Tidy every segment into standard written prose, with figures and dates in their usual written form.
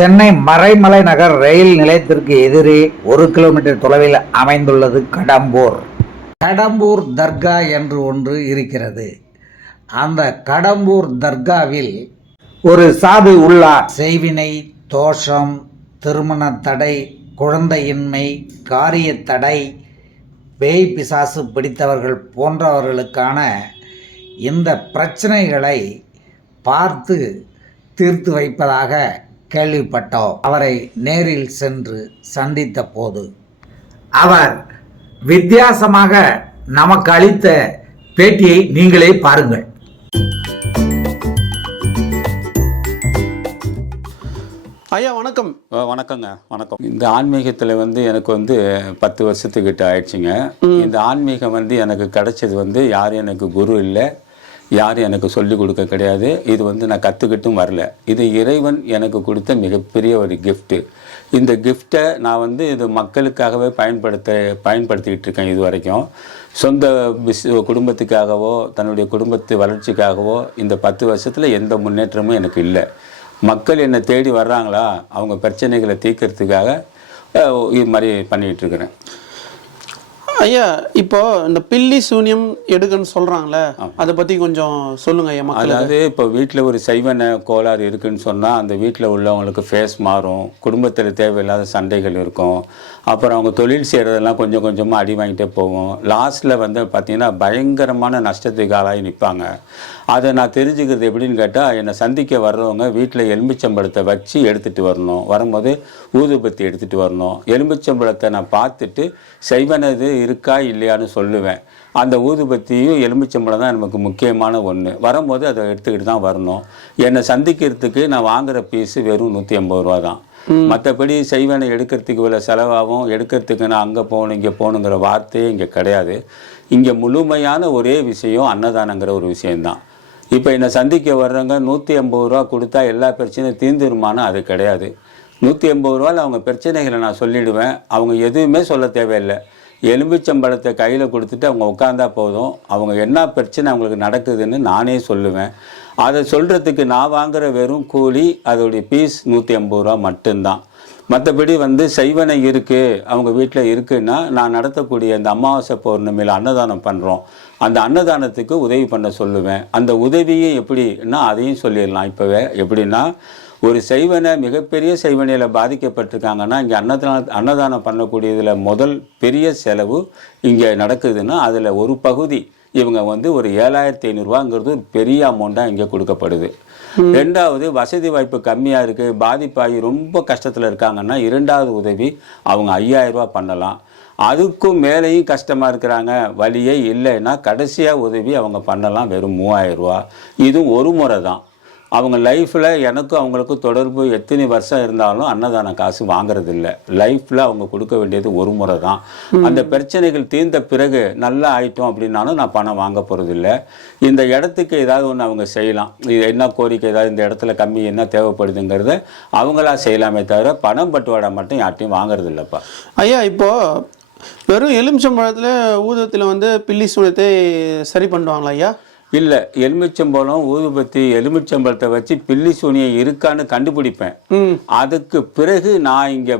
சென்னை மறைமலை நகர் ரயில் நிலையத்திற்கு எதிரே 1 கிலோமீட்டர் தொலைவில் அமைந்துள்ளது கடம்பூர். கடம்பூர் தர்கா என்று ஒன்று இருக்கிறது. அந்த கடம்பூர் தர்காவில் ஒரு சாது உள்ளார். செய்வினை, தோஷம், திருமண தடை, குழந்தையின்மை, காரிய தடை, பேய் பிசாசு பிடித்தவர்கள் போன்றவர்களுக்கான இந்த பிரச்சனைகளை பார்த்து தீர்த்து வைப்பதாக கேள்விப்பட்டோம். அவரை நேரில் சென்று சந்தித்த போது அவர் வித்தியாசமாக நமக்கு அளித்த பேட்டியை நீங்களே பாருங்கள். ஐயா வணக்கம். வணக்கங்க. வணக்கம். இந்த ஆன்மீகத்தில் எனக்கு 10 வருஷத்துக்கிட்ட ஆயிடுச்சுங்க. இந்த ஆன்மீகம் எனக்கு கிடைச்சது யாரும் எனக்கு குரு இல்லை, யாரும் எனக்கு சொல்லிக் கொடுக்க கிடையாது. இது நான் கற்றுக்கிட்டும் வரல. இது இறைவன் எனக்கு கொடுத்த மிகப்பெரிய ஒரு கிஃப்ட்டு. இந்த கிஃப்டை நான் இது மக்களுக்காகவே பயன்படுத்திக்கிட்டு இருக்கேன். இது வரைக்கும் சொந்த குடும்பத்துக்காகவோ தன்னுடைய குடும்பத்து வளர்ச்சிக்காகவோ இந்த 10 வருஷத்தில் எந்த முன்னேற்றமும் எனக்கு இல்லை. மக்கள் என்னை தேடி வர்றாங்களா, அவங்க பிரச்சனைகளை தீர்க்கறதுக்காக இது மாதிரி பண்ணிகிட்ருக்கிறேன். ஐயா, இப்போ இந்த பில்லி சூன்யம் எடுக்குன்னு சொல்கிறாங்களே, அதை பற்றி கொஞ்சம் சொல்லுங்கள் ஐயா. அதாவது இப்போ வீட்டில் ஒரு சைவன கோளாறு இருக்குதுன்னு சொன்னால் அந்த வீட்டில் உள்ளவங்களுக்கு ஃபேஸ் மாறும், குடும்பத்தில் தேவையில்லாத சண்டைகள் இருக்கும், அப்புறம் அவங்க தொழில் செய்கிறதெல்லாம் கொஞ்சம் கொஞ்சமாக அடி வாங்கிட்டே போகும். லாஸ்ட்டில் பார்த்திங்கன்னா பயங்கரமான நஷ்டத்துக்கு ஆளாகி நிற்பாங்க. அதை நான் தெரிஞ்சுக்கிறது எப்படின்னு கேட்டால், என்னை சந்திக்க வர்றவங்க வீட்டில் எலுமிச்சம்பழத்தை வச்சு எடுத்துகிட்டு வரணும். வரும்போது ஊதுபத்தி எடுத்துகிட்டு வரணும். எலுமிச்சம்பழத்தை நான் பார்த்துட்டு செய்வனது இருக்கா இல்லையான்னு சொல்லுவேன். அந்த ஊதுபத்தியும் எலுமிச்சம்பழம் தான் நமக்கு முக்கியமான ஒன்று. வரும்போது அதை எடுத்துக்கிட்டு தான் வரணும். என்னை சந்திக்கிறதுக்கு நான் வாங்குகிற பீஸு வெறும் 150 ரூபா தான். மற்றபடி செய்வனை எடுக்கிறதுக்கு உள்ள செலவாகும். எடுக்கிறதுக்கு நான் அங்கே போகணும் இங்கே போகணுங்கிற வார்த்தையே இங்கே கிடையாது. இங்கே முழுமையான ஒரே விஷயம் அன்னதானங்கிற ஒரு விஷயந்தான். இப்போ என்னை சந்திக்க வர்றவங்க 150 ரூபா கொடுத்தா எல்லா பிரச்சனையும் தீர்ந்துருமானா அது கிடையாது. 150 ரூபாயில் அவங்க பிரச்சனைகளை நான் சொல்லிவிடுவேன். அவங்க எதுவுமே சொல்ல தேவையில்லை. எலும்பிச்சம்பழத்தை கையில் கொடுத்துட்டு அவங்க உட்காந்தா போதும். அவங்க என்ன பிரச்சனை அவங்களுக்கு நடக்குதுன்னு நானே சொல்லுவேன். அதை சொல்கிறதுக்கு நான் வாங்குகிற வெறும் கூலி அதோடைய பீஸ் 150 ரூபா மட்டும்தான். மற்றபடி செய்வனை இருக்குது அவங்க வீட்டில் இருக்குன்னா நான் நடத்தக்கூடிய இந்த அமாவாசை பௌர்ணமியில் அன்னதானம் பண்ணுறோம். அந்த அன்னதானத்துக்கு உதவி பண்ண சொல்லுவேன். அந்த உதவியும் எப்படின்னா அதையும் சொல்லிடலாம். இப்போவே எப்படின்னா, ஒரு செய்வனை மிகப்பெரிய செய்வனையில் பாதிக்கப்பட்டிருக்காங்கன்னா இங்கே அன்னதானம் பண்ணக்கூடியதில் முதல் பெரிய செலவு இங்கே நடக்குதுன்னா அதில் ஒரு பகுதி இவங்க ஒரு 7500 ரூபாங்கிறது ஒரு பெரிய அமௌண்ட்டாக இங்கே கொடுக்கப்படுது. ரெண்டாவது, வசதி வாய்ப்பு கம்மியாக இருக்குது, பாதிப்பாகி ரொம்ப கஷ்டத்தில் இருக்காங்கன்னா இரண்டாவது உதவி அவங்க 5000 ரூபா பண்ணலாம். அதுக்கும் மேலேயும் கஷ்டமாக இருக்கிறாங்க, வழியே இல்லைன்னா கடைசியாக உதவி அவங்க பண்ணலாம் வெறும் 3000 ரூபா. இதுவும் ஒரு முறை தான். அவங்க லைஃப்பில் எனக்கும் அவங்களுக்கும் தொடர்பு எத்தனை வருஷம் இருந்தாலும் அன்னதான காசு வாங்குறது இல்லை. லைஃப்பில் அவங்க கொடுக்க வேண்டியது ஒரு முறை தான். அந்த பிரச்சனைகள் தீர்ந்த பிறகு நல்லா ஆயிட்டோம் அப்படின்னாலும் நான் பணம் வாங்க போகிறதில்ல. இந்த இடத்துக்கு ஏதாவது ஒன்று அவங்க செய்யலாம். இது என்ன கோரிக்கை, ஏதாவது இந்த இடத்துல கம்மி என்ன தேவைப்படுதுங்கிறத அவங்களா செய்யலாமே தவிர பணம் பட்டுவாடா மட்டும் யார்ட்டையும் வாங்குறது இல்லைப்பா. ஐயா, இப்போது வெறும் எலுமிச்சம்பழத்தில் ஊதத்தில் பில்லி சூனத்தை சரி பண்ணுவாங்களா ஐயா? இல்லை, எலுமிச்சம்பழம் ஊதுபத்தி எலுமிச்சம்பழத்தை வச்சு பில்லி சூனியம் இருக்கான்னு கண்டுபிடிப்பேன். அதுக்கு பிறகு நான் இங்கே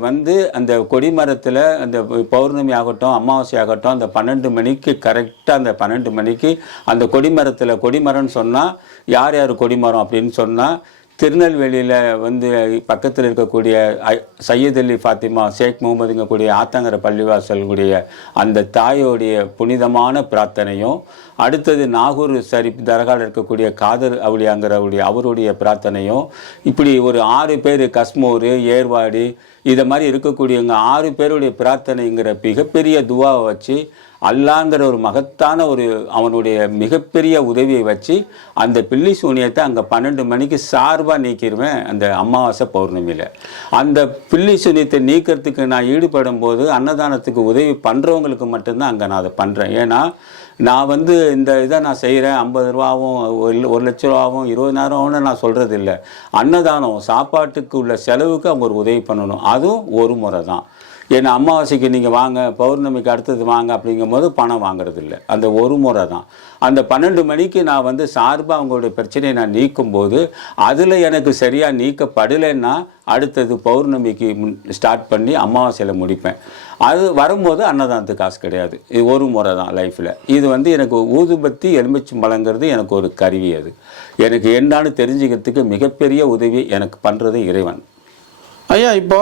அந்த கொடிமரத்தில் அந்த பௌர்ணமி ஆகட்டும் அமாவாசை ஆகட்டும் அந்த 12 மணிக்கு கரெக்டாக அந்த 12 மணிக்கு அந்த கொடிமரத்தில் கொடிமரம்னு சொன்னால் யார் யார் கொடிமரம் அப்படின்னு சொன்னால், திருநெல்வேலியில் பக்கத்தில் இருக்கக்கூடிய சையத் அலி ஃபாத்திமா ஷேக் முகமதுங்கக்கூடிய ஆத்தங்கர பள்ளிவாசல் கூடிய அந்த தாயோடைய புனிதமான பிரார்த்தனையும், அடுத்தது நாகூர் ஷரீப் தர்காவில் இருக்கக்கூடிய காதர் அவுலியாங்கிறவுடைய அவருடைய பிரார்த்தனையும், இப்படி ஒரு 6 பேர் கஸ்மூர் ஏர்வாடி இதை மாதிரி இருக்கக்கூடியவங்க 6 பேருடைய பிரார்த்தனைங்கிற மிகப்பெரிய துவாவை வச்சு அல்லாங்கிற ஒரு மகத்தான அவனுடைய மிகப்பெரிய உதவியை வச்சு அந்த பில்லி சூனியத்தை அங்கே 12 மணிக்கு சார்பாக நீக்கிடுவேன். அந்த அமாவாசை பௌர்ணமியில் அந்த பில்லி சூனியத்தை நீக்கிறதுக்கு நான் ஈடுபடும் போது அன்னதானத்துக்கு உதவி பண்ணுறவங்களுக்கு மட்டும்தான் அங்கே நான் அதை பண்ணுறேன். ஏன்னா நான் இந்த இதை நான் செய்கிறேன் 50 ரூபாவும் 1 லட்ச ரூபாவும் 20,000 நான் சொல்கிறது இல்லை. அன்னதானம் சாப்பாட்டுக்கு உள்ள செலவுக்கு அவங்க ஒரு உதவி பண்ணணும். அதுவும் ஒரு முறை தான். ஏன்னா அமாவாசைக்கு நீங்கள் வாங்க, பௌர்ணமிக்கு அடுத்தது வாங்க அப்படிங்கும்போது பணம் வாங்குறது இல்லை. அந்த ஒரு முறை தான். அந்த 12 மணிக்கு நான் வந்து சார்பாக அவங்களுடைய பிரச்சனையை நான் நீக்கும்போது அதில் எனக்கு சரியாக நீக்கப்படலைன்னா அடுத்தது பௌர்ணமிக்கு ஸ்டார்ட் பண்ணி அமாவாசையில் முடிப்பேன். அது வரும்போது அன்னதானத்துக்கு காசு கிடையாது. இது ஒரு முறை தான் லைஃப்பில். இது வந்து எனக்கு ஊதுபத்தி எலுமிச்சம்பழங்கிறது எனக்கு ஒரு கருவி. அது எனக்கு என்னன்னு தெரிஞ்சுக்கிறதுக்கு மிகப்பெரிய உதவி எனக்கு பண்ணுறது இறைவன். ஐயா, இப்போ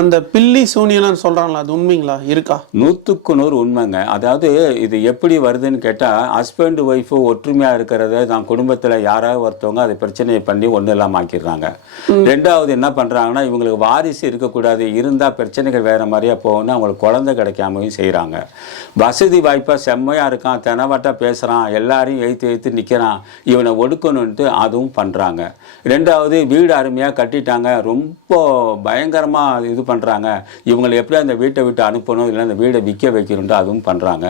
அந்த பில்லி சூனியம்னு சொல்கிறாங்களா, அது உண்மைங்களா, இருக்கா? 100க்கு 100 உண்மைங்க. அதாவது இது எப்படி வருதுன்னு கேட்டால், ஹஸ்பண்ட் ஒய்ஃபு ஒற்றுமையாக இருக்கிறத நான் குடும்பத்தில் யாராவது ஒருத்தவங்க அதை பிரச்சனையை பண்ணி ஒன்றும் இல்லாமல் ஆக்கிடுறாங்க. ரெண்டாவது என்ன பண்ணுறாங்கன்னா, இவங்களுக்கு வாரிசு இருக்கக்கூடாது, இருந்தால் பிரச்சனைகள் வேறு மாதிரியாக போகணும்னு அவங்களுக்கு குழந்தை கிடைக்காமையும் செய்கிறாங்க. வசதி வாய்ப்பாக செம்மையாக இருக்கான், தெனவாட்டாக பேசுகிறான், எல்லாரையும் எழுத்து நிற்கிறான், இவனை ஒடுக்கணுன்ட்டு அதுவும் பண்ணுறாங்க. ரெண்டாவது வீடு அருமையாக கட்டிட்டாங்க, ரொம்ப பயங்கரமாக இது பண்ணுறாங்க, இவங்களை எப்படியா அந்த வீட்டை விட்டு அனுப்பணும், இல்லை அந்த வீடை விற்க வைக்கணுன்ட்டு அதுவும் பண்ணுறாங்க.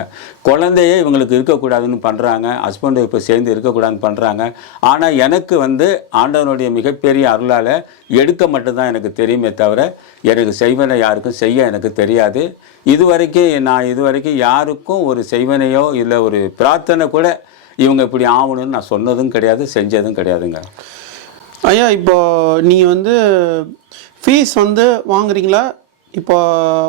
குழந்தையே இவங்களுக்கு இருக்கக்கூடாதுன்னு பண்ணுறாங்க, ஹஸ்பண்டு இப்போ சேர்ந்து இருக்கக்கூடாதுன்னு பண்ணுறாங்க. ஆனால் எனக்கு வந்து ஆண்டவனுடைய மிகப்பெரிய அருளால் எடுக்க மட்டும்தான் எனக்கு தெரியுமே தவிர எனக்கு செய்வனை யாருக்கும் செய்ய எனக்கு தெரியாது. இதுவரைக்கும் யாருக்கும் ஒரு செய்வனையோ இல்லை ஒரு பிரார்த்தனை கூட இவங்க இப்படி ஆகணும்னு நான் சொன்னதும் கிடையாது, செஞ்சதும் கிடையாதுங்க. ஐயா, இப்போ நீங்கள் வந்து ஃபீஸ் வந்து வாங்குறீங்களா இப்போ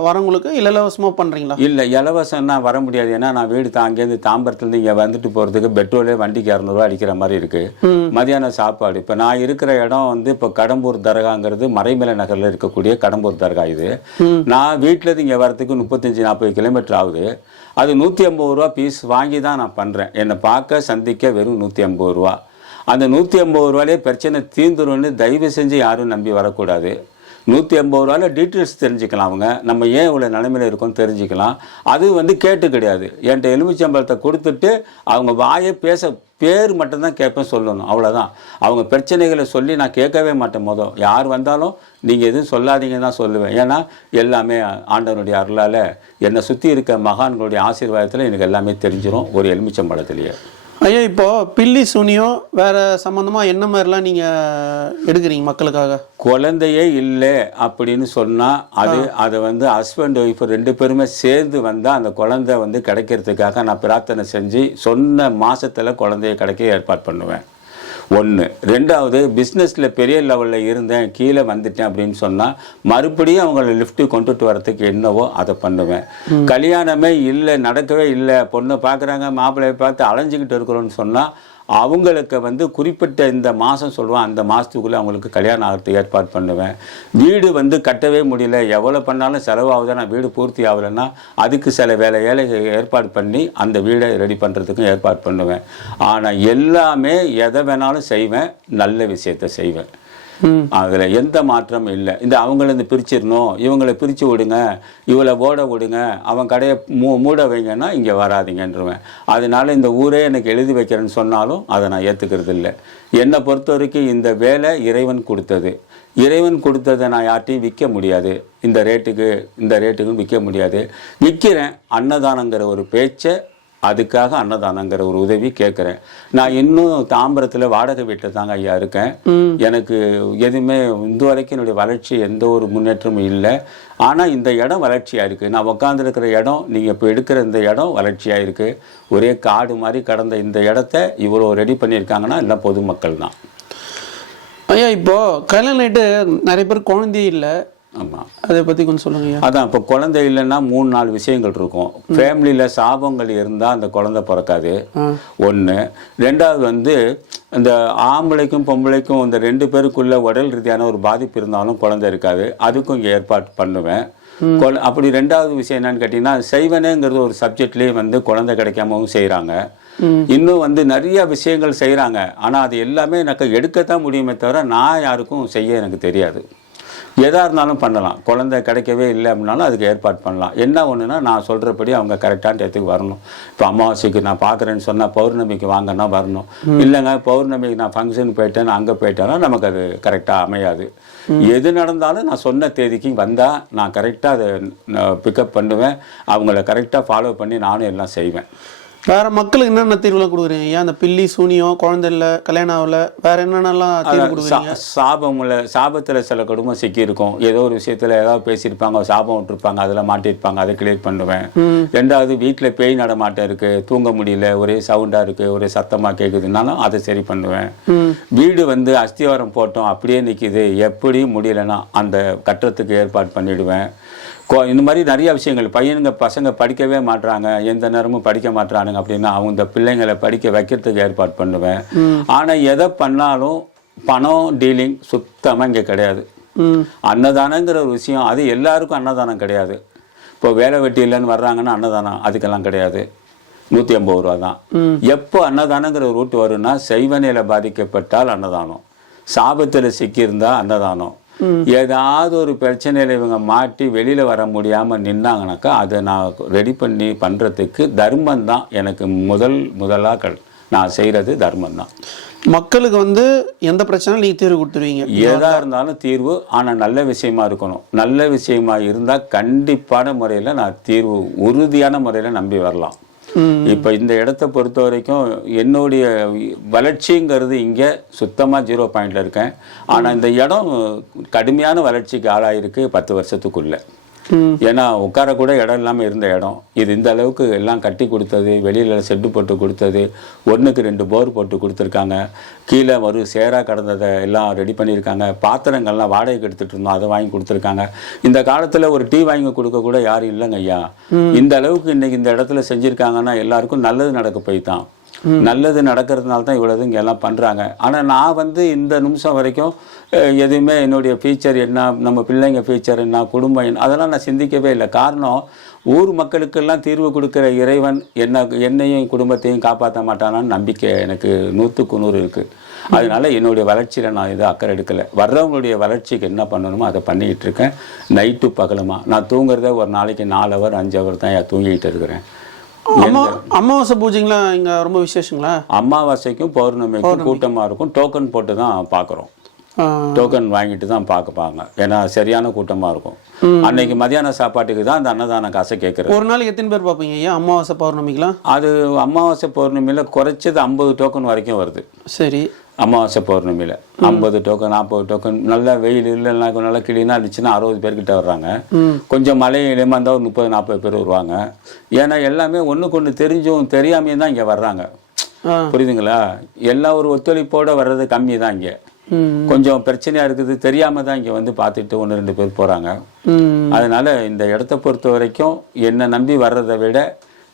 வரவங்களுக்கு, இல்லை இலவசமாக பண்ணுறீங்களா? இல்லை, இலவசம்னா வர முடியாது. ஏன்னா நான் வீடு அங்கேருந்து தாம்பரத்துலேருந்து இங்கே வந்துட்டு போகிறதுக்கு பெட்ரோலே வண்டிக்கு 200 ரூபா அடிக்கிற மாதிரி இருக்குது. மதியான சாப்பாடு இப்போ நான் இருக்கிற இடம் வந்து இப்போ கடம்பூர் தர்காங்கிறது மறைமலை நகரில் இருக்கக்கூடிய கடம்பூர் தர்கா. இது நான் வீட்டிலேருந்து இங்கே வரதுக்கு 35-40 கிலோமீட்டர் ஆகுது. அது 150 ரூபா ஃபீஸ் வாங்கி தான் நான் பண்ணுறேன். என்னை பார்க்க சந்திக்க வெறும் 150 ரூபா. அந்த 150 ரூபாலே பிரச்சனை தீர்ந்துரும்னு தயவு செஞ்சு யாரும் நம்பி வரக்கூடாது. 150 ரூபாயில் டீட்டெயில்ஸ் தெரிஞ்சுக்கலாம், அவங்க நம்ம ஏன் இவ்வளோ நிலைமையில் இருக்கோம்னு தெரிஞ்சுக்கலாம். அது வந்து கேட்டு கிடையாது. என்கிட்ட எலுமிச்சம்பழத்தை கொடுத்துட்டு அவங்க வாயை பேர் மட்டும்தான் கேட்பேன், சொல்லணும், அவ்வளோதான். அவங்க பிரச்சனைகளை சொல்லி நான் கேட்கவே மாட்டேன். யார் வந்தாலும் நீங்கள் எதுவும் சொல்லாதீங்க தான் சொல்லுவேன். ஏன்னா எல்லாமே ஆண்டவனுடைய அருளால் என்னை சுற்றி இருக்க மகான்களுடைய ஆசீர்வாதத்தில் எனக்கு எல்லாமே தெரிஞ்சிடும் ஒரு எலுமிச்சம்பழத்துலேயே. ஐயா, இப்போ பில்லி சூனியம் வேறு சம்மந்தமாக என்ன மாதிரிலாம் நீங்கள் எடுக்கிறீங்க மக்களுக்காக? குழந்தையே இல்லை அப்படின்னு சொன்னால் அதை வந்து ஹஸ்பண்ட் ஒய்ஃப் 2 பேருமே சேர்ந்து வந்தால் அந்த குழந்தை வந்து கிடைக்கிறதுக்காக நான் பிரார்த்தனை செஞ்சு சொன்ன மாதத்தில் குழந்தைய கிடைக்க ஏற்பாடு பண்ணுவேன். 1. ரெண்டாவது, பிஸ்னஸில் பெரிய லெவலில் இருந்தேன், கீழே வந்துட்டேன் அப்படின்னு சொன்னால் மறுபடியும் அவங்கள லிஃப்ட்டு கொண்டுட்டு வரத்துக்கு என்னவோ அதை பண்ணுவேன். கல்யாணமே இல்லை, நடக்கவே இல்லை, பொண்ணை பார்க்குறாங்க, மாப்பிள்ளையை பார்த்து அலைஞ்சிக்கிட்டு இருக்கிறோன்னு சொன்னால் அவங்களுக்கு வந்து குறிப்பிட்ட இந்த மாதம் சொல்லுவேன், அந்த மாதத்துக்குள்ளே அவங்களுக்கு கல்யாணம் ஆகிறதுக்கு ஏற்பாடு பண்ணுவேன். வீடு வந்து கட்டவே முடியல, எவ்வளோ பண்ணாலும் செலவாகுது, நான் வீடு பூர்த்தி ஆகலைன்னா அதுக்கு சில வேலை ஏற்பாடு பண்ணி அந்த வீடை ரெடி பண்ணுறதுக்கும் ஏற்பாடு பண்ணுவேன். ஆனால் எல்லாமே எதை வேணாலும் செய்வேன், நல்ல விஷயத்தை செய்வேன். அதில் எந்த மாற்றமும் இல்லை. அவங்கள பிரிச்சிடணும், இவங்களை பிரித்து விடுங்க, இவளை ஓட விடுங்க, அவன் கடையை மூட வைங்கன்னா இங்கே வராதிங்கன்றுவேன். அதனால இந்த ஊரே எனக்கு எழுதி வைக்கிறேன்னு சொன்னாலும் அதை நான் ஏற்றுக்கிறது இல்லை. என்னை பொறுத்த வரைக்கும் இந்த வேலை இறைவன் கொடுத்தது. இறைவன் கொடுத்ததை நான் யார்ட்டையும் விற்க முடியாது. இந்த ரேட்டுக்கு விற்க முடியாது. விற்கிறேன் அன்னதானங்கிற ஒரு பேச்சை, அதுக்காக அன்னதானங்கிற ஒரு உதவி கேட்குறேன். நான் இன்னும் தாம்பரத்தில் வாடகை வீட்டில் தாங்க ஐயா இருக்கேன். எனக்கு எதுவுமே இந்த வரைக்கும் என்னுடைய வளர்ச்சி எந்த ஒரு முன்னேற்றமும் இல்லை. ஆனால் இந்த இடம் வளர்ச்சியாக இருக்குது. நான் உட்காந்துருக்கிற இடம், நீங்கள் இப்போ எடுக்கிற இந்த இடம் வளர்ச்சியாக இருக்குது. ஒரே காடு மாதிரி கடந்த இந்த இடத்த இவ்வளோ ரெடி பண்ணியிருக்காங்கன்னா எல்லாம் பொதுமக்கள் தான். ஐயா, இப்போது கல்யாணம் நைட்டு நிறைய பேர் குழந்தையே இல்லை. ஆமாம், அதை பற்றி கொஞ்சம் சொல்லுங்க. அதான் இப்போ குழந்தை இல்லைன்னா 3-4 விஷயங்கள் இருக்கும். ஃபேமிலியில் சாபங்கள் இருந்தால் அந்த குழந்தை பிறக்காது, 1. ரெண்டாவது வந்து இந்த ஆம்பளைக்கும் பொம்பளைக்கும் இந்த 2 பேருக்குள்ள உடல் ரீதியான ஒரு பாதிப்பு இருந்தாலும் குழந்தை இருக்காது. அதுக்கும் இங்கே ஏற்பாடு பண்ணுவேன். அப்படி ரெண்டாவது விஷயம் என்னன்னு கேட்டிங்கன்னா, செய்வனேங்கிறது ஒரு சப்ஜெக்ட்லேயே வந்து குழந்தை கிடைக்காமவும் செய்கிறாங்க. இன்னும் வந்து நிறைய விஷயங்கள் செய்கிறாங்க. ஆனால் அது எல்லாமே எனக்கு எடுக்கத்தான் முடியுமே தவிர நான் யாருக்கும் செய்ய எனக்கு தெரியாது. எதாக இருந்தாலும் பண்ணலாம். குழந்தை கிடைக்கவே இல்லை அப்படின்னாலும் அதுக்கு ஏற்பாடு பண்ணலாம். என்ன ஒன்றுனா, நான் சொல்கிறபடி அவங்க கரெக்டான இடத்துக்கு வரணும். இப்போ அமாவாசைக்கு நான் பார்க்குறேன்னு சொன்னால் பௌர்ணமிக்கு வாங்கன்னா வரணும். இல்லைங்க, பௌர்ணமிக்கு நான் ஃபங்க்ஷனுக்கு போயிட்டேன், அங்கே போயிட்டேன்னா நமக்கு அது கரெக்டாக அமையாது. எது நடந்தாலும் நான் சொன்ன தேதிக்கு வந்தால் நான் கரெக்டாக அதை பிக்கப் பண்ணுவேன். அவங்கள கரெக்டாக ஃபாலோ பண்ணி நானும் எல்லாம் செய்வேன். வேற மக்களுக்கு என்னென்ன தீர்வுலாம் கொடுக்குறீங்க? ஏன் அந்த பில்லி சூனியம், குழந்தை இல்லை, கல்யாணம் ஆகல, வேற என்னென்னலாம் தீர்வு கொடுக்குறீங்க? சாபத்தில் சில குடும்பம் சிக்கியிருக்கும். ஏதோ ஒரு விஷயத்தில் ஏதாவது பேசியிருப்பாங்க, சாபம் விட்டுருப்பாங்க, அதில் மாட்டியிருப்பாங்க, அதை கிளியர் பண்ணுவேன். ரெண்டாவது வீட்டில் பேய் நடமாட்டம் இருக்குது, தூங்க முடியல, ஒரே சவுண்டாக இருக்குது, ஒரே சத்தமாக கேட்குதுனாலும் அதை சரி பண்ணுவேன். வீடு வந்து அஸ்திவாரம் போட்டோம் அப்படியே நிற்கிது, எப்படி முடியலைன்னா அந்த கட்டுறதுக்கு ஏற்பாடு பண்ணிவிடுவேன். இந்த மாதிரி நிறைய விஷயங்கள். பசங்க படிக்கவே மாட்டுறாங்க, எந்த நேரமும் படிக்க மாட்டுறானுங்க அப்படின்னா அவங்க இந்த பிள்ளைங்களை படிக்க வைக்கிறதுக்கு ஏற்பாடு பண்ணுவேன். ஆனால் எதை பண்ணாலும் பணம் டீலிங் சுத்தமாக இங்கே கிடையாது. அன்னதானங்கிற ஒரு விஷயம், அது எல்லாருக்கும் அன்னதானம் கிடையாது. இப்போ வேலை வெட்டி இல்லைன்னு வர்றாங்கன்னா அன்னதானம் அதுக்கெல்லாம் கிடையாது. 150 ரூபா தான். எப்போ அன்னதானங்கிற ரூட் வரும்னா செய்வனையில் பாதிக்கப்பட்டால் அன்னதானம், சாபத்தில் சிக்கியிருந்தா அன்னதானம், ஏதாவது ஒரு பிரச்சனையில் இவங்க மாட்டி வெளியில் வர முடியாமல் நின்னாங்கனாக்கா அதை நான் ரெடி பண்ணி பண்ணுறதுக்கு தர்மம் தான் எனக்கு முதலாக நான் செய்கிறது தர்மம் தான். மக்களுக்கு வந்து எந்த பிரச்சனை நீங்கள் தீர்வு கொடுத்துருவீங்க? எதாக இருந்தாலும் தீர்வு, ஆனால் நல்ல விஷயமா இருக்கணும். நல்ல விஷயமா இருந்தால் கண்டிப்பான முறையில் நான் தீர்வு உறுதியான முறையில் நம்பி வரலாம். இப்போ இந்த இடத்த பொறுத்த வரைக்கும் என்னுடைய வளர்ச்சிங்கிறது இங்கே சுத்தமாக 0 பாயிண்டில் இருக்கேன். ஆனால் இந்த இடம் கடுமையான வளர்ச்சிக்கு ஆளாயிருக்கு 10 வருஷத்துக்குள்ளே. ஏன்னா உட்காரக்கூட இடம் இல்லாமல் இருந்த இடம் இது இந்த அளவுக்கு எல்லாம் கட்டி கொடுத்தது, வெளியில் செட்டு போட்டு கொடுத்தது, 1க்கு 2 போர் போட்டு கொடுத்துருக்காங்க, கீழே ஒரு சேராக கடந்ததை எல்லாம் ரெடி பண்ணியிருக்காங்க, பாத்திரங்கள்லாம் வாடகைக்கு எடுத்துகிட்டு இருந்தோம் அதை வாங்கி கொடுத்துருக்காங்க. இந்த காலத்தில் ஒரு டீ வாங்கி கொடுக்க கூட யாரும் இல்லைங்க ஐயா. இந்த அளவுக்கு இன்றைக்கி இந்த இடத்துல செஞ்சுருக்காங்கன்னா எல்லாருக்கும் நல்லது நடக்க போய் தான். நல்லது நடக்கிறதுனால தான் இவ்வளவு இங்கே எல்லாம் பண்ணுறாங்க. ஆனால் நான் வந்து இந்த நிமிஷம் வரைக்கும் எதுவுமே என்னுடைய ஃபியூச்சர் என்ன, நம்ம பிள்ளைங்க ஃபியூச்சர் என்ன, குடும்பம் என்ன, அதெல்லாம் நான் சிந்திக்கவே இல்லை. காரணம் ஊர் மக்களுக்கெல்லாம் தீர்வு கொடுக்குற இறைவன் என்னையும் குடும்பத்தையும் காப்பாற்ற மாட்டானான்னு நம்பிக்கை எனக்கு 100க்கு 100 இருக்குது. அதனால என்னுடைய வளர்ச்சியில் நான் இதை அக்கறை எடுக்கலை. வர்றவங்களுடைய வளர்ச்சிக்கு என்ன பண்ணணுமோ அதை பண்ணிக்கிட்டு இருக்கேன். நைட்டு பகலுமா நான் தூங்குறத ஒரு நாளைக்கு 4 ஹவர் 5 ஹவர் தான் தூங்கிக்கிட்டு இருக்கிறேன். அமாவாசை பூஜைங்களாம் இங்கே ரொம்ப விசேஷங்களா? அமாவாசைக்கும் பௌர்ணமிக்கும் கூட்டமாக இருக்கும். டோக்கன் போட்டு தான் பார்க்குறோம். டோக்கன் வாங்கிட்டு தான் பார்க்கப்பாங்க. ஏன்னா சரியான கூட்டமாக இருக்கும். அன்னைக்கு மதியான சாப்பாட்டுக்கு தான் அந்த அன்னதான காசை கேட்குறேன். ஒரு நாளைக்கு எத்தனை பேர் பார்ப்பீங்க ஐயா அமாவாசை பௌர்ணமிக்கலாம்? அது அமாவாசை பௌர்ணமியில் குறைச்சது 50 டோக்கன் வரைக்கும் வருது. சரி. அமாவாசை பௌர்ணமியில் 50 டோக்கன் 40 டோக்கன். நல்லா வெயில் இல்லைன்னா நல்லா கிளீனாக இருந்துச்சுன்னா 60 பேர்கிட்ட வர்றாங்க. கொஞ்சம் மழை இல்லாமல் இருந்தால் ஒரு 30-40 பேர் வருவாங்க. ஏன்னா எல்லாமே ஒன்றுக்கு ஒன்று தெரிஞ்சும் தெரியாமையும் தான் இங்கே வர்றாங்க. புரியுதுங்களா? எல்லாம் ஒரு ஒத்துழைப்போடு வர்றது கம்மி தான். இங்கே கொஞ்சம் பிரச்சனையாக இருக்குது, தெரியாமல் தான் இங்கே வந்து பார்த்துட்டு 1-2 பேர் போகிறாங்க. அதனால் இந்த இடத்த பொறுத்த வரைக்கும் என்னை நம்பி வர்றதை விட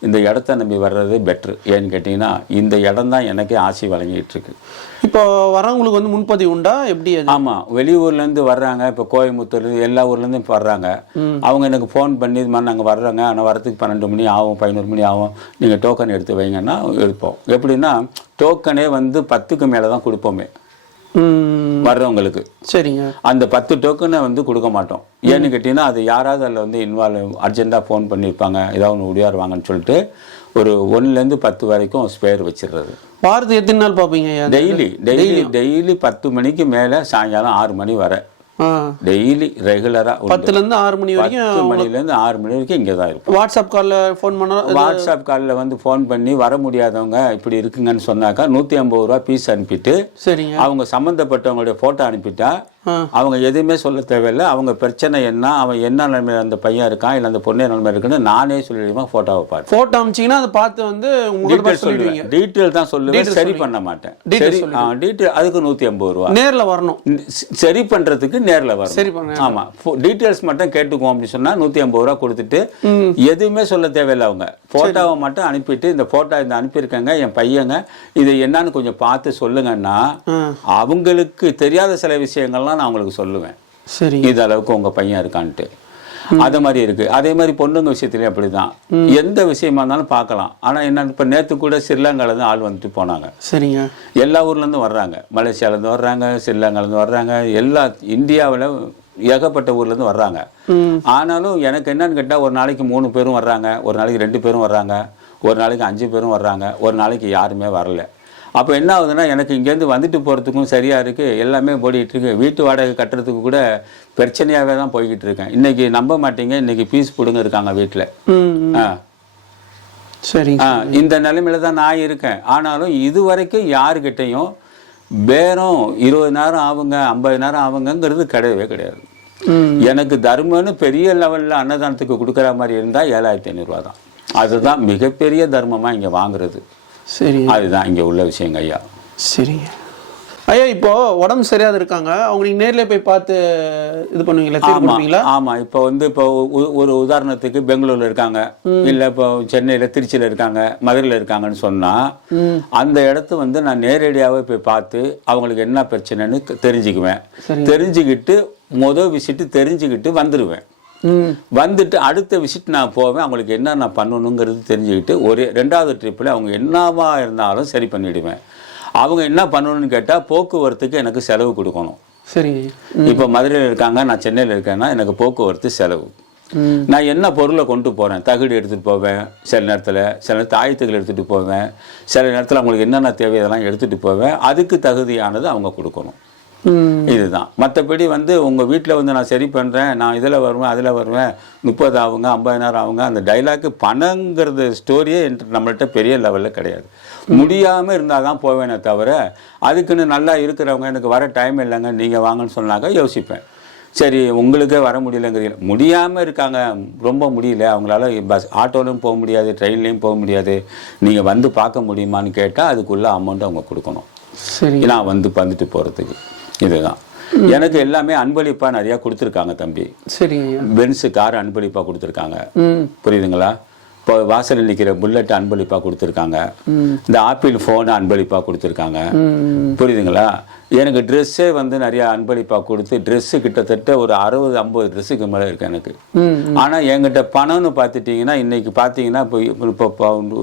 இந்த இடத்த நம்பி வர்றது பெட்ரு. ஏன்னு கேட்டிங்கன்னா இந்த இடம் தான் எனக்கே ஆசி வழங்கிட்டு இருக்கு. இப்போ வரவங்களுக்கு வந்து முன்பதிவு உண்டா எப்படி? ஆமாம், வெளியூர்லேருந்து வர்றாங்க. இப்போ கோயம்புத்தூர் எல்லா ஊர்லேருந்து இப்போ வர்றாங்க. அவங்க எனக்கு ஃபோன் பண்ணி இது மாதிரி நாங்கள் வர்றோங்க, ஆனால் வரத்துக்கு 12 மணி ஆகும், 11 மணி ஆகும், நீங்கள் டோக்கன் எடுத்து வைங்கன்னா எடுப்போம். எப்படின்னா டோக்கனே வந்து 10க்கு மேலே தான் கொடுப்போமே வர்றவங்களுக்கு. சரிங்க. அந்த 10 டோக்கனை வந்து கொடுக்க மாட்டோம். ஏன்னு கேட்டீங்கன்னா அது யாராவது அதில் வந்து இன்வால்வ் அர்ஜென்ட்டாக ஃபோன் பண்ணியிருப்பாங்க, ஏதாவது ஒன்று உடையாருவாங்கன்னு சொல்லிட்டு ஒரு 1லேருந்து 10 வரைக்கும் ஸ்பேர் வச்சிடுறது. வாரத்துக்கு எத்தனை நாள் பார்ப்பீங்க? டெய்லி 10 மணிக்கு மேலே சாயங்காலம் 6 மணி வரை டெய்லி ரெகுலராக 10லேருந்து 6 மணி வரைக்கும். 10 மணிலேருந்து 6 மணி வரைக்கும் இங்கே தான் இருக்கும். வாட்ஸ்அப் காலில் ஃபோன் பண்ணால் வாட்ஸ்அப் காலில் வந்து ஃபோன் பண்ணி வர முடியாதவங்க இப்படி இருக்குங்கன்னு சொன்னாக்கா 150 ரூபா பீஸ் அனுப்பிட்டு, சரிங்க, அவங்க சம்மந்தப்பட்டவங்களுடைய ஃபோட்டோ அனுப்பிட்டா அவங்க எதுவுமே சொல்ல தேவையில்லை. அவங்க பிரச்சனை என்ன, அவன் என்ன நிலைமையில் அந்த பையன் இருக்கான் இல்லை அந்த பொண்ணு நிலைமை இருக்குன்னு நானே சொல்லிடுவேன். ஃபோட்டோவை பார்த்து ஃபோட்டோ அனுப்பிச்சிங்கன்னா அதை பார்த்து வந்து சொல்லுவீங்க. டீட்டெயில் தான் சொல்லுவேன், சரி பண்ண மாட்டேன். டீட்டெயில் அதுக்கு 150 ரூபா. நேரில் வரணும், சரி பண்ணுறதுக்கு நேரில் வரும். சரி பண்ண ஆமாம், டீட்டெயில்ஸ் மட்டும் கேட்டுக்குவோம் அப்படின்னு சொன்னால் 150 ரூபா கொடுத்துட்டு எதுவுமே சொல்ல தேவையில்லை. அவங்க ஃபோட்டோவை மட்டும் அனுப்பிட்டு இந்த ஃபோட்டோ இந்த அனுப்பியிருக்காங்க என் பையங்க, இது என்னன்னு கொஞ்சம் பார்த்து சொல்லுங்கன்னா அவங்களுக்கு தெரியாத சில விஷயங்கள்லாம் நான் அவங்களுக்கு சொல்லுவேன். சரி, இது அளவுக்கு உங்க பையன் இருக்கான்ட்டு. அது மாதிரி இருக்கு. அதே மாதிரி பொண்ணுங்க விஷயத்துலயும் அப்படிதான். எந்த விஷயமா இருந்தாலும் பார்க்கலாம். ஆனா என்ன, இப்ப நேத்து கூட ஸ்ரீலங்கால இருந்து ஆள் வந்துட்டு போனாங்க. சரிங்க. எல்லா ஊர்ல இருந்து வர்றாங்க, மலேசியால இருந்து வர்றாங்க, ஸ்ரீலங்கால இருந்து வர்றாங்க, எல்லா இந்தியாவில் ஏகப்பட்ட ஊர்ல இருந்து வர்றாங்க. ஆனாலும் எனக்கு என்னன்னு கேட்டா ஒரு நாளைக்கு 3 பேரும் வர்றாங்க, ஒரு நாளைக்கு 2 பேரும் வர்றாங்க, ஒரு நாளைக்கு 5 பேரும் வர்றாங்க, ஒரு நாளைக்கு யாருமே வரல. அப்போ என்ன ஆகுதுன்னா எனக்கு இங்கேருந்து வந்துட்டு போகிறதுக்கும் சரியாக இருக்குது, எல்லாமே ஓடிட்டு இருக்கு. வீட்டு வாடகை கட்டுறதுக்கு கூட பிரச்சனையாகவே தான் போய்கிட்டு இருக்கேன். இன்றைக்கி நம்ப மாட்டீங்க, இன்றைக்கி பீஸ் பிடுங்க இருக்காங்க வீட்டில். சரி. இந்த நிலைமையில தான் நான் இருக்கேன். ஆனாலும் இது வரைக்கும் யாருக்கிட்டையும் பேரம் 20,000 ஆகுங்க 50,000 ஆகுங்கிறது கிடையவே கிடையாது. எனக்கு தர்மம்னு பெரிய லெவலில் அன்னதானத்துக்கு கொடுக்குற மாதிரி இருந்தால் 7,500 தான். அதுதான் மிகப்பெரிய தர்மமாக இங்கே வாங்குறது. சரி, அதுதான் இங்கே உள்ள விஷயங்க ஐயா. சரிங்க ஐயா. இப்போ உடம்பு சரியாக இருக்காங்க, அவங்க நீங்கள் நேரில் போய் பார்த்து இது பண்ணுவீங்களா? ஆமாம். இப்போ வந்து இப்போ ஒரு உதாரணத்துக்கு பெங்களூர்ல இருக்காங்க, இல்லை இப்போ சென்னையில் திருச்சியில் இருக்காங்க, மதுரையில் இருக்காங்கன்னு சொன்னால் அந்த இடத்த வந்து நான் நேரடியாகவே போய் பார்த்து அவங்களுக்கு என்ன பிரச்சனைன்னு தெரிஞ்சுக்குவேன். தெரிஞ்சுக்கிட்டு விசிட்டு தெரிஞ்சுக்கிட்டு வந்துடுவேன். வந்துட்டு அடுத்த விசிட் நான் போவேன். அவங்களுக்கு என்ன நான் பண்ணணுங்கிறது தெரிஞ்சுக்கிட்டு ஒரே 2வது ட்ரிப்பில் அவங்க என்னவா இருந்தாலும் சரி பண்ணிவிடுவேன். அவங்க என்ன பண்ணணும்னு கேட்டால் போக்குவரத்துக்கு எனக்கு செலவு கொடுக்கணும். சரி. இப்போ மதுரையில் இருக்காங்க, நான் சென்னையில் இருக்கேன்னா எனக்கு போக்குவரத்து செலவு. நான் என்ன பொருளை கொண்டு போகிறேன், தகுடு எடுத்துகிட்டு போவேன், சில நேரத்தில் ஆயத்துகள் எடுத்துகிட்டு போவேன், சில நேரத்தில் அவங்களுக்கு என்னென்ன தேவை அதெல்லாம் எடுத்துகிட்டு போவேன். அதுக்கு தகுதியானது அவங்க கொடுக்கணும். இதுதான். மற்றபடி வந்து உங்கள் வீட்டில் வந்து நான் சரி பண்ணுறேன், நான் இதில் வருவேன் அதில் வருவேன், 30 ஆகுங்க 50,000 ஆகுங்க, அந்த டைலாக்கு பணங்கிறது ஸ்டோரியே நம்மள்கிட்ட பெரிய லெவலில் கிடையாது. முடியாமல் இருந்தால் தான் போவேனே தவிர அதுக்குன்னு நல்லா இருக்கிறவங்க எனக்கு வர டைம் இல்லைங்க நீங்கள் வாங்கன்னு சொன்னாங்க யோசிப்பேன். சரி உங்களுக்கே வர முடியலைங்கிறீங்க, முடியாமல் இருக்காங்க, ரொம்ப முடியல, அவங்களால ஆட்டோலையும் போக முடியாது, ட்ரெயின்லேயும் போக முடியாது, நீங்கள் வந்து பார்க்க முடியுமான்னு கேட்டால் அதுக்குள்ளே அமௌண்ட் அவங்க கொடுக்கணும். சரி. நான் வந்துட்டு போகிறதுக்கு இதுதான். எனக்கு எல்லாமே அன்பளிப்பாக நிறையா கொடுத்துருக்காங்க தம்பி. சரி. பென்ஸு கார் அன்பளிப்பாக கொடுத்துருக்காங்க, புரியுதுங்களா? இப்போ வாசலில் நிற்கிற புல்லட் அன்பளிப்பாக கொடுத்துருக்காங்க, இந்த ஆப்பிள் ஃபோனை அன்பளிப்பாக கொடுத்துருக்காங்க, புரியுதுங்களா? எனக்கு ட்ரெஸ்ஸே வந்து நிறையா அன்பளிப்பாக கொடுத்து ட்ரெஸ்ஸு கிட்டத்தட்ட ஒரு 60-50 ட்ரெஸ்ஸுக்கு மேலே இருக்கு எனக்கு. ஆனால் என்கிட்ட பணம்னு பார்த்துட்டிங்கன்னா இன்றைக்கி பார்த்தீங்கன்னா இப்போ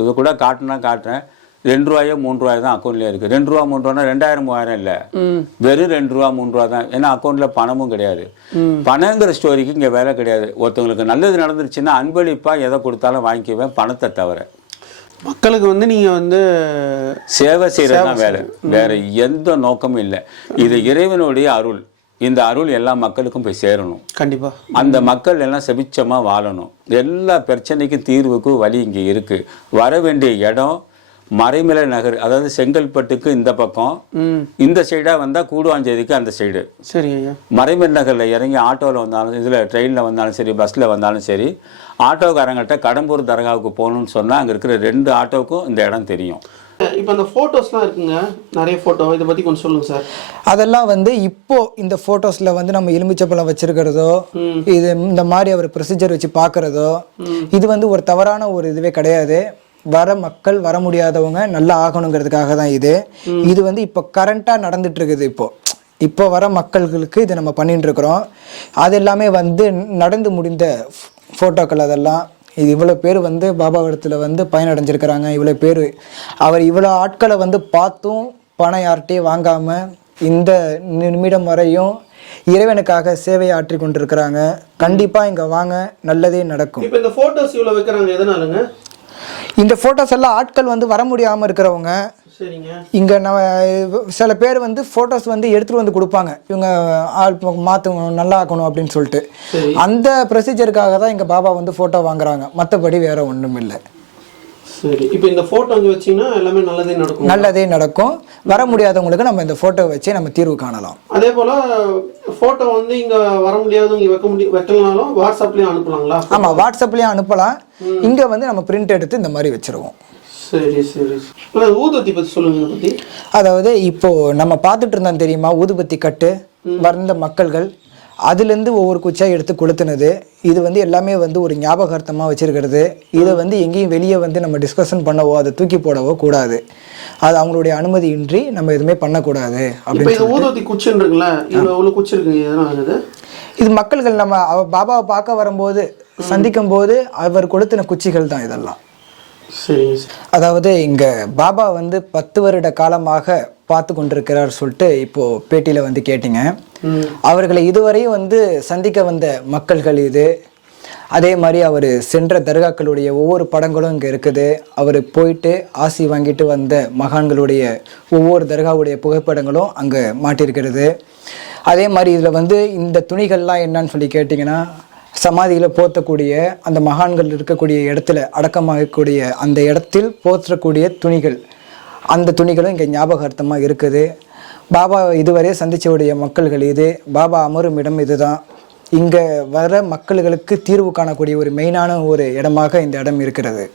இது கூட காட்டுறேன், 2 ரூபாயோ 3 ரூபாய் தான் அக்கௌண்ட்லேயே இருக்குது. 2 ரூபா 3 ரூபானா 2000 3000 இல்லை, வெறும் 2 ரூபா 3 ரூபா தான். ஏன்னா அக்கௌண்ட்டில் பணமும் கிடையாது. பணங்கிற ஸ்டோரிக்கு இங்கே வேலை கிடையாது. ஒருத்தவங்களுக்கு நல்லது நடந்துருச்சுன்னா அன்பளிப்பாக எதை கொடுத்தாலும் வாங்கிக்குவேன், பணத்தை தவிர. மக்களுக்கு வந்து நீங்கள் வந்து சேவை செய்கிறது தான் வேலை, வேறு எந்த நோக்கமும் இல்லை. இது இறைவனுடைய அருள். இந்த அருள் எல்லா மக்களுக்கும் போய் சேரணும். கண்டிப்பாக அந்த மக்கள் எல்லாம் செபிச்சமாக வாழணும். எல்லா பிரச்சனைக்கும் தீர்வுக்கும் வழி இங்கே இருக்குது. வர வேண்டிய இடம் மறைமலை நகர், அதாவது செங்கல்பட்டுக்கு இந்த பக்கம், இந்த சைடாக வந்தால் கூடுவாஞ்சேரிக்கு அந்த சைடு. சரி ஐயா. மறைமலை நகரில் இறங்கி ஆட்டோவில் வந்தாலும் இதில் ட்ரெயினில் வந்தாலும் சரி, பஸ்ஸில் வந்தாலும் சரி, ஆட்டோக்காரங்கள்ட்ட கடம்பூர் தர்காவுக்கு போகணுன்னு சொன்னால் அங்கே இருக்கிற 2 ஆட்டோவுக்கும் இந்த இடம் தெரியும். இப்போ அந்த ஃபோட்டோஸ்லாம் இருக்குங்க, நிறைய ஃபோட்டோ, இதை பற்றி கொஞ்சம் சொல்லுங்கள் சார். அதெல்லாம் வந்து இப்போ இந்த ஃபோட்டோஸில் வந்து நம்ம எலுமிச்சப்பழம் வச்சிருக்கிறதோ, இது இந்த மாதிரி அவர் ப்ரொசீஜர் வச்சு பார்க்குறதோ, இது வந்து ஒரு தவறான ஒரு இதுவே கிடையாது. வர மக்கள் வர முடியாதவங்க நல்லா ஆகணுங்கிறதுக்காக தான் இது வந்து இப்போ கரண்ட்டாக நடந்துட்டு இருக்குது. இப்போ வர மக்களுக்கு இதை நம்ம பண்ணிட்டு இருக்கிறோம். அது எல்லாமே வந்து நடந்து முடிந்த ஃபோட்டோக்கள். அதெல்லாம் இது இவ்வளோ பேர் வந்து பாபா இடத்துல வந்து பயனடைஞ்சிருக்கிறாங்க. இவ்வளோ பேர் அவர் இவ்வளோ ஆட்களை வந்து பார்த்தும் பணம் யார்கிட்டையும் வாங்காமல் இந்த நிமிடம் வரையும் இறைவனுக்காக சேவை ஆற்றி கொண்டிருக்கிறாங்க. கண்டிப்பாக இங்கே வாங்க, நல்லதே நடக்கும். இப்போ இந்த ஃபோட்டோஸ் இவ்வளோ வைக்கிறாங்க எதனாலுங்க? இந்த ஃபோட்டோஸ் எல்லாம் ஆட்கள் வந்து வர முடியாமல் இருக்கிறவங்க இங்கே நம்ம சில பேர் வந்து ஃபோட்டோஸ் வந்து எடுத்துகிட்டு வந்து கொடுப்பாங்க, இவங்க ஆள் மாற்றணும் நல்லா ஆக்கணும் அப்படின்னு சொல்லிட்டு. அந்த ப்ரொசீஜருக்காக தான் இங்கே பாபா வந்து ஃபோட்டோ வாங்குறாங்க, மற்றபடி வேற ஒன்றும் இல்லை. சரி. இப்போ இந்த ஃபோட்டோ வந்து வச்சிங்கன்னா எல்லாமே நல்லதே நடக்கும். வர முடியாதவங்களுக்கு நம்ம இந்த ஃபோட்டோ வச்சு நம்ம தீர்வு காணலாம். அதே போல் ஃபோட்டோ வந்து இங்கே வர முடியாதவங்க வைக்கலனாலும் வாட்ஸ்அப்லேயும் அனுப்பலாங்களா? ஆமாம், வாட்ஸ்அப்லேயும் அனுப்பலாம். இங்கே வந்து நம்ம பிரிண்ட் எடுத்து இந்த மாதிரி வச்சுருவோம். சரி சரி. ஊதுபத்தி பற்றி சொல்லுங்க. அதாவது இப்போ நம்ம பார்த்துட்டு இருந்தோம் தெரியுமா, ஊதுபத்தி கட்டு வந்த மக்கள்கள் அதுலேருந்து ஒவ்வொரு குச்சியாக எடுத்து கொளுத்துனது. இது வந்து எல்லாமே வந்து ஒரு ஞாபகார்த்தமாக வச்சுருக்கிறது. இதை வந்து எங்கேயும் வெளியே வந்து நம்ம டிஸ்கஷன் பண்ணவோ அதை தூக்கி போடவோ கூடாது. அது அவங்களுடைய அனுமதி இன்றி நம்ம எதுவுமே பண்ணக்கூடாது. இது மக்கள்கள் நம்ம பாபாவை பார்க்க வரும்போது சந்திக்கும் போது அவர் கொளுத்தின குச்சிகள் தான் இதெல்லாம். அதாவது இங்கே பாபா வந்து 10 வருட காலமாக பார்த்து கொண்டிருக்கிறார் சொல்லிட்டு இப்போ பேட்டியில் வந்து கேட்டிங்க. அவர்களை இதுவரையும் வந்து சந்திக்க வந்த மக்கள்கள் இது. அதே மாதிரி அவர் சென்ற தர்காக்களுடைய ஒவ்வொரு படங்களும் இங்கே இருக்குது. அவர் போயிட்டு ஆசி வாங்கிட்டு வந்த மகான்களுடைய ஒவ்வொரு தர்காவுடைய புகைப்படங்களும் அங்கே மாட்டியிருக்கிறது. அதே மாதிரி இதில் வந்து இந்த துணிகள்லாம் என்னன்னு சொல்லி கேட்டிங்கன்னா சமாதியில் போர்த்தக்கூடிய அந்த மகான்கள் இருக்கக்கூடிய இடத்துல அடக்கமாகக்கூடிய அந்த இடத்தில் போற்றக்கூடிய துணிகள், அந்த துணிகளும் இங்கே ஞாபகார்த்தமாக இருக்குது. பாபா இதுவரை சந்திச்சவுடைய மக்கள்கள் இது, பாபா அமரும் இடம் இதுதான். இங்கே வர மக்கள்களுக்கு தீர்வு காணக்கூடிய ஒரு மெயினான ஒரு இடமாக இந்த இடம் இருக்கிறது.